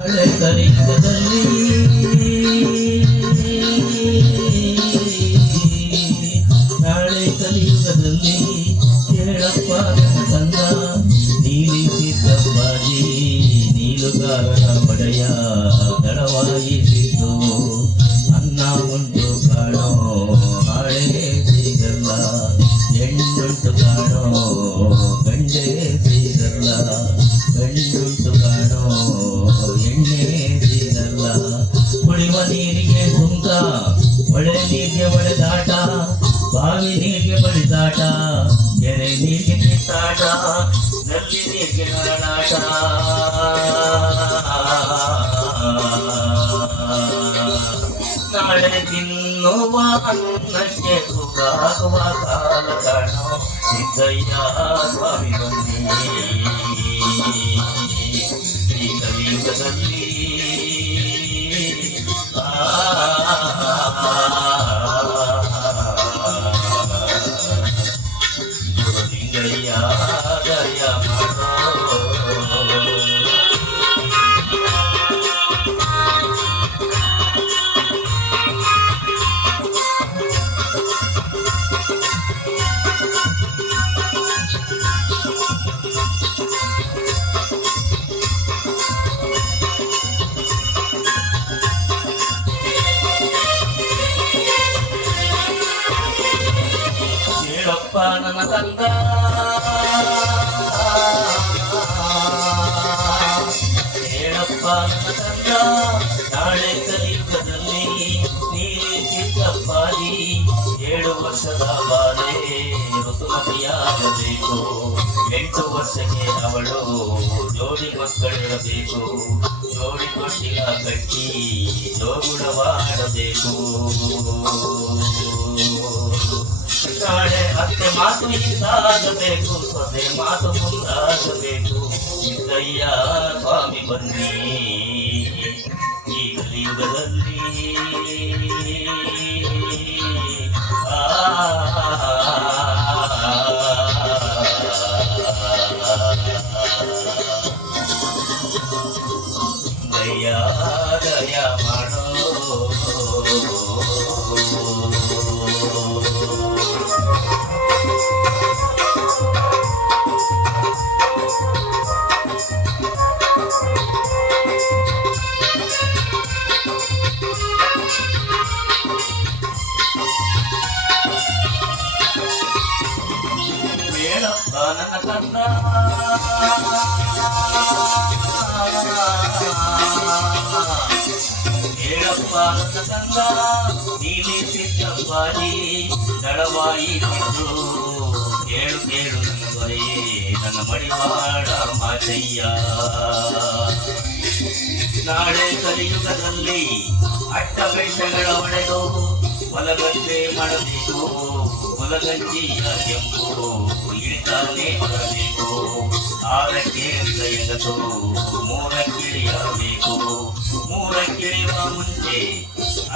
ಹಳೆ ಕಲಿಯುಗದಲ್ಲಿ ನಾಳೆ ಕಲಿಯುಗದಲ್ಲಿ ಕೇಳಪ್ಪ ಕಂದ ನೀಲಿ ಸಿದ್ದಪ್ಪಾಜಿ ನೀಲುಗಾರನ ಒಡೆಯ ದಳವಾಯಿಸಿದ್ದು ಅನ್ನ ಉಂಟು ಕಾಣೋ ಹಾಳೆ ಸಿಗಲ್ಲ ಹೆಣ್ಣುಂಟು ಕಾಣೋ ಗಂಡೆ ಸಿಗಲ್ಲ ಗಂಡುಂಟು ಕಾಣೋ ಎಣ್ಣೆ ಸಿಗಲ್ಲ ಕುಡಿಯುವ ನೀರಿಗೆ ಸುಂಕ ಒಳ್ಳೆ ನೀರಿಗೆ ಒಳೆದಾಟ ಬಾವಿ ನೀರಿಗೆ ಬಳಿದಾಟ ಕೆರೆ ನೀರಿಗೆ ಕಿತ್ತಾಟ ನಲ್ಲಿ ನೀರಿಗೆ ನರಳಾಟ ನಾಳೆ ತಿನ್ನುವ ಅನ್ನಕ್ಕೆ ಸುಖಾಗುವ ಕಾಲ ಕಾಣೋ ಸಿದ್ದಯ್ಯ ಸ್ವಾಮಿ ಬನ್ನಿ ಈ ಕಲಿಯುಗದಲ್ಲಿ ಗುರುಲಿಂಗಯ್ಯ ದಯ ಮಾಡೋ ಹೇಳಪ್ಪ ನನ್ನ ಕಂದ ಹೇಳಪ್ಪ ನನ್ನ ಕಂದ ನಾಳೆ ಕಲಿಯುಗದಲ್ಲಿ ನೀಲಿ ಸಿದ್ದಪ್ಪಾಜಿ 7 ವರ್ಷದ ಬಾಲೆ ಋತುಮತಿಯಾಗಬೇಕು 8 ವರ್ಷಕ್ಕೆ ಅವಳು ಜೋಡಿ ಮಕ್ಕಳಿರಬೇಕು ಜೋಡಿ ತೊಟ್ಟಿಲ ಕಟ್ಟಿ ಜೋಗುಳವಾಡಬೇಕು ನಾಳೆ ಅತ್ತೆ ಮಾತು ಹಿಂದಾಗಬೇಕು ಸೊಸೆ ಮಾತು ಮುಂದಾಗಬೇಕು ಸಿದ್ದಯ್ಯ ಸ್ವಾಮಿ ಬನ್ನಿ ಈ ಕಲಿಯುಗದಲ್ಲಿ ದಯ ದಯ ಮಾಡೋ ನನ್ನ ಕಂದ ಹೇಳಪ್ಪ ನನ್ನ ಕಂದ ನೀಲಿ ಸಿದ್ದಪ್ಪಾಜಿ ದಳವಾಯಿಸಿದ್ದು ಕೇಳು ಕೇಳು ನನ್ನ ದೊರೆಯೇ ನನ್ನ ಮಡಿವಾಳ ಮಾಚಯ್ಯ ನಾಳೆ ಕಲಿಯುಗದಲ್ಲಿ ಅಡ್ಡ ಬೆಟ್ಟಗಳ ಒಡೆದು ಹೊಲಗದ್ದೆ ಮಾಡಬೇಕು ಹೊಲಗಜ್ಜಿಯ ಕೆಂಪು ಇಳಿತಾನೆ ಬರಬೇಕು 6ಕ್ಕೆ ಹೆಂಗಸು 3ಕ್ಕಿಳಿಯಬೇಕು 3ಕ್ಕಿಳಿಯುವ ಮುಂಚೆ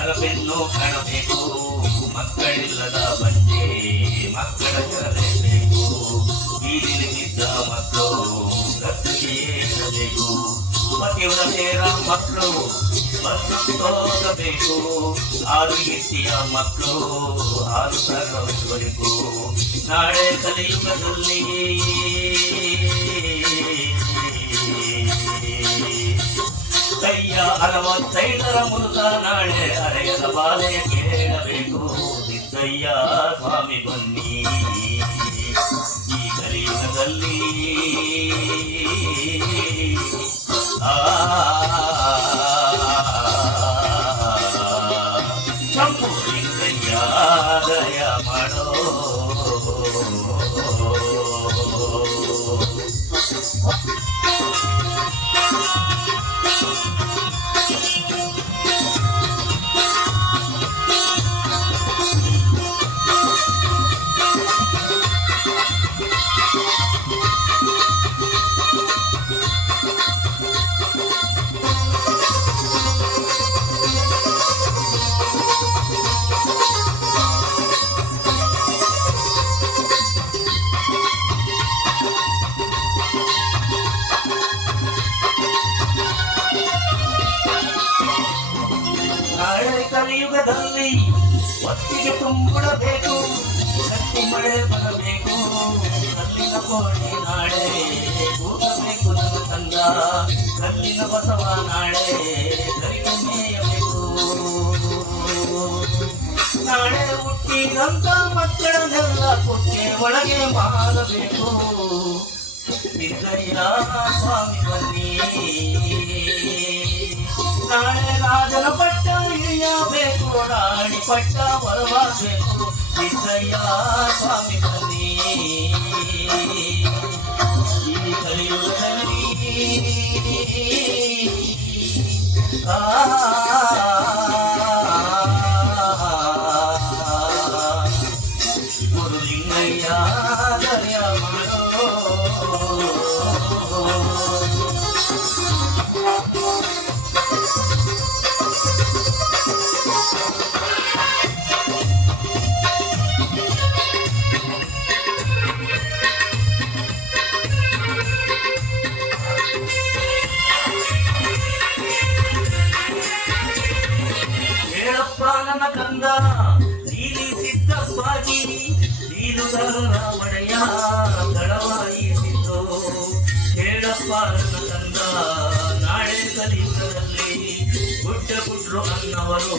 ಅರಬೆನ್ನು ಕಾಣಬೇಕು ಮಕ್ಕಳಿಲ್ಲದ ಬಂಜೆ ಮಕ್ಕಳ ಕರಬೇಕು ಬೀದಿಲಿ ಬಿದ್ದ ಮಕ್ಕಳು ಗದ್ದುಗೆ ಏರಬೇಕು ಪತಿವ್ರತೆಯರ ಮಕ್ಕಳು ಬಸ್ಸು ಹೋಗಬೇಕು 6 ಗಿಟ್ಟಿಯ ಮಕ್ಕಳು 6 ತರಬೇಕು ನಾಳೆ ಕಲಿಯುಗದಲ್ಲಿ ಕೈಯ 65ರ ಮೂಲಕ ನಾಳೆ ಅರೆಯದ ಬಾಲೆಯ ಕೇಳಬೇಕು ಸಿದ್ದಯ್ಯ ಸ್ವಾಮಿ ಬನ್ನಿ ಈ ಕಲಿಯುಗದಲ್ಲಿ ಶಂಭುಲಿಂಗಯ್ಯ ದಯ ಮಾಡೋ ಕಲಿಯುಗದಲ್ಲಿ ಒತ್ತಿಗೆ ತುಂಬಿಡಬೇಕು, ಶಕ್ತಿ ಮಳೆ ಬರಬೇಕು, ಕಲ್ಲಿನ ಕೋಣೆ ನಾಳೆ ಕೂಗಬೇಕು ನನ್ನ ತಂದ, ಕಲ್ಲಿನ ಬಸವ ನಾಳೆ ಕರಿಗೆ ಮೇಯಬೇಕು. ನಾಳೆ ಹುಟ್ಟಿದಂತ ಮಕ್ಕಳನ್ನೆಲ್ಲ ಕೊಕ್ಕೆ ಒಳಗೆ ಮಾಡಬೇಕು. ಸಿದ್ದಯ್ಯ ಸ್ವಾಮಿ ಬನ್ನಿ, ನಾಳೆ ರಾಜನ ಪಟ್ಟ ಇಳಿಯಬೇಕು, ರಾಣಿ ಪಟ್ಟ ಬರಬೇಕು. ಸಿದ್ದಯ್ಯ ಸ್ವಾಮಿ ಬನ್ನಿ, ಈ ಕಲಿಯುಗದಲ್ಲಿ ಗುರುಲಿಂಗಯ್ಯ ದಯ ಮಾಡೋ. ನನ್ನ ಕಂದ ನೀಲಿ ಸಿದ್ದಪ್ಪಾಜಿ, ನೀನು ರಾಮಣಯ್ಯ ದಳವಾಯಿಸಿದ್ದು. ಹೇಳಪ್ಪ ನನ್ನ ಕಂದ, ನಾಳೆ ಕಲಿಯುಗದಲ್ಲಿ ಗುಡ್ಡ ಗುಡ್ರು ಅನ್ನವರು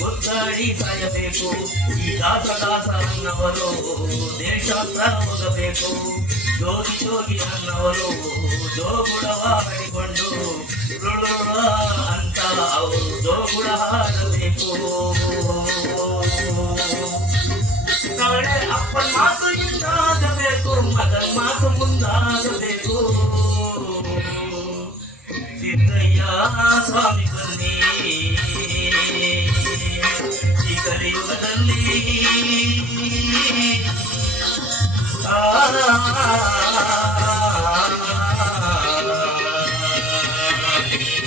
ಗುದ್ದಾಡಿ ಸಾಯಬೇಕು. ಈ ದಾಸ ಅನ್ನವರು ದೇಶಾಂತರ ಹೋಗಬೇಕು. ಜೋಗಿ ಜೋಗಿ ಅನ್ನವರು ಜೋಗುಡವಾಡಿಕೊಂಡು ಅಂತ ಅವರು ಜೋಗುಡ ಹಾಡಬೇಕು. ನಾಳೆ ಅಪ್ಪನ ಮಾತು ಹಿಂದಾಗಬೇಕು, ಮಗನ ಮಾತು ಮುಂದಾಗಬೇಕು. ಸಿದ್ದಯ್ಯ ಸ್ವಾಮಿ ಬನ್ನಿ, ಈ ಕಲಿಯುಗದಲ್ಲಿ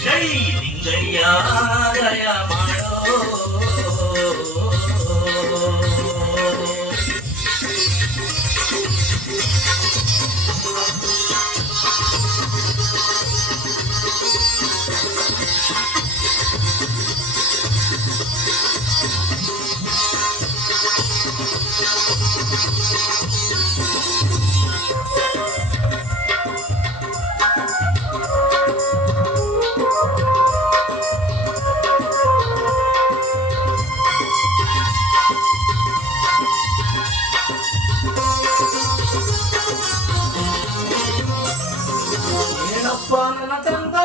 ಜೈ ಲಿಂಗಯ್ಯ ದಯ ಮಾಡೋ. ಏನಪ್ಪ ನನ್ನ ಕಂದ,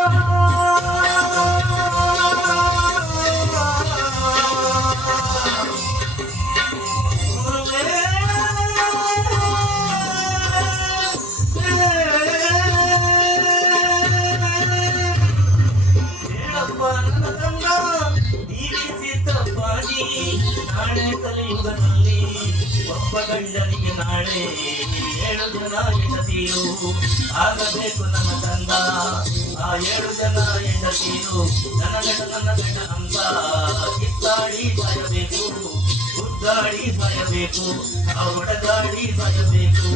ನಾಳೆ ಕಲಿಯುಗದಲ್ಲಿ ಒಬ್ಬ ಗಂಡನಿಗೆ ನಾಳೆ 7 ಜನ ಹೆಂಡತಿಯರು ಆಗಬೇಕು ನನ್ನ ತಂದ. ಆ 7 ಜನ ಹೆಂಡತಿಯರು ನನ್ನ ಗಂಡ ಅಂತ ಕಿತ್ತಾಡಿ ಸಾಯಬೇಕು, ಗುದ್ದಾಡಿ ಸಾಯಬೇಕು, ಹೊಡೆದಾಡಿ ಸಾಯಬೇಕು.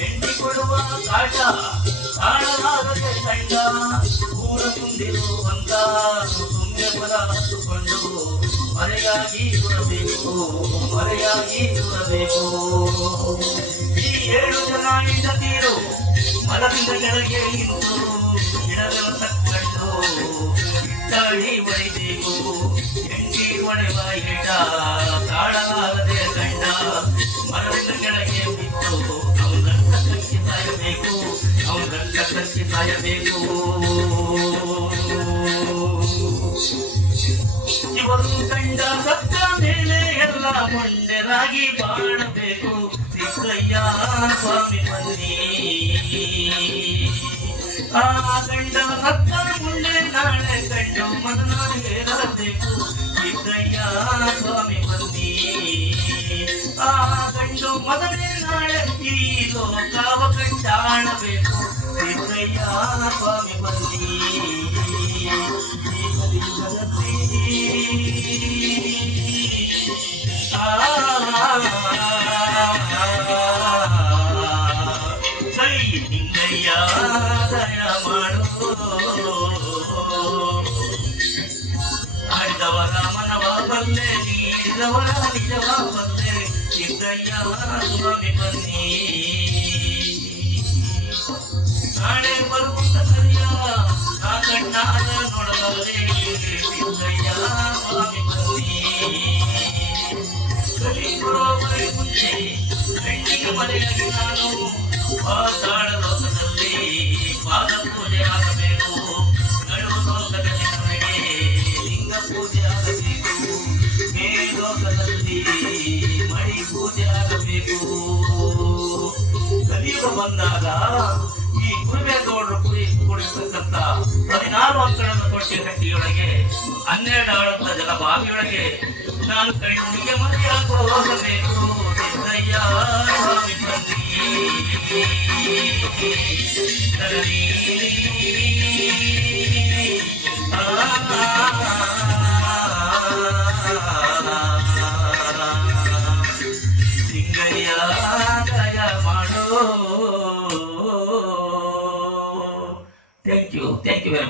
ಹೆಂಡಿ ಕೊಡುವ ಕಾಟ ಕಾಣಲಾಗದೆ ಕಂಡ ಊರ ಮುಂದಿರುವಂತ ಸುಮ್ಮನೆ ಮರ ಹತ್ತುಕೊಂಡು ಮರೆಯಾಗಿ ಇರಬೇಕು, ಮರೆಯಾಗಿ ಇರಬೇಕು. ಈ 7 ಜನ ಹೆಂಡತಿಯರು ಮರದಿಂದ ಕೆಳಗೆ ನಿಂತು ಗಿಡಗಳ ತಕ್ಕಂಡು ಕಿತ್ತಾಡಿ ಹೊಡಿಬೇಕು. ಹೆಂಡಿ ಹೊಡೆವ ಏಟ ತಾಳಲಾಗದೆ ಕಂಡ ಮರದಿಂದ ಕೆಳಗೆ ಬಿದ್ದು ಅವನ ಗಂಟ ಕಕ್ಕಿ ಸಾಯಬೇಕು, ಅವನ ಗಂಟ ಕಕ್ಕಿ ಸಾಯಬೇಕು. ಇವರು ಕಂಡ ಸತ್ತ ಮೇಲೆ ಎಲ್ಲ ಮೊಂಡೆರಾಗಿ ಬಾಳಬೇಕು. ಸಿದ್ದಯ್ಯ ಸ್ವಾಮಿ ಬನ್ನಿ, ಆ ಗಂಡ ಸತ್ತ ಮುಂದೆ ನಾಳೆ ಕಂಡು ಮದನಾಗೆ ಇರಬೇಕು. ಸಿದ್ದಯ್ಯ ಸ್ವಾಮಿ ಬನ್ನಿ, ಆ ಗಂಡು ಮದನೇ ನಾಳೆ ಈ ಲೋಕವ ಕಂಡಾಡಬೇಕು. ಸಿದ್ದಯ್ಯ ಸ್ವಾಮಿ ಬನ್ನಿ, ಈ ಕಲಿಯುಗದಲ್ಲಿ ಜೈ ಲಿಂಗಯ್ಯ ದಯ ಮಾಡೋ. ಬಲ್ಲೆ ನೀಡಿದವರ ನಿಜವ ಬಲ್ಲೆ ಸಿದ್ದಯ್ಯ ಸ್ವಾಮಿ ಬನ್ನಿ ನಾಳೆ ಬರುವಂತ ಕರಿಯ ಆ ಕಣ್ಣಾರ ನೋಡಬಲ್ಲೆ ಸಿದ್ದಯ್ಯ ಸ್ವಾಮಿ ಬನ್ನಿ ಕಲಿ ಬರೋಬರಿ ಮುಂಚೆ ಹೆಣ್ಣಿಗೆ ಮನೆಯಾಗಿ ನಾನು ಪಾತಾಳ ಲೋಕದಲ್ಲಿ ಪಾದ ಪೂಜೆ ಆಗಬೇಕು ನಡುವು ಲೋಕದಲ್ಲಿ ನನಗೆ ಲಿಂಗ ಪೂಜೆ ಆಗಬೇಕು ಮೇಲೋಕದಲ್ಲಿ ಮಡಿ ಪೂಜೆ ಆಗಬೇಕು ಕಲಿಯುಗ ಬಂದಾಗ ಈ ಕುರುಬೇಗೌಡರು ಕುಡಿತಕ್ಕಂಥ 16 ಅಂಕಣದ ತೊಟ್ಟಿ ಕಟ್ಟಿಯೊಳಗೆ 12 ಆಳದ ಜಲಭಾವಿಯೊಳಗೆ ನಾನು ಕಣ್ಣಿಗೆ ಮರೆಯಾಗೋ ಹೋಗಬೇಕು ಸಿದ್ದಯ್ಯ ಸ್ವಾಮಿ ಬನ್ನಿ ಸಿಂಗಯ್ಯ ದಯ ಮಾಡೋ ಥ್ಯಾಂಕ್ ಯು ವೆರಿ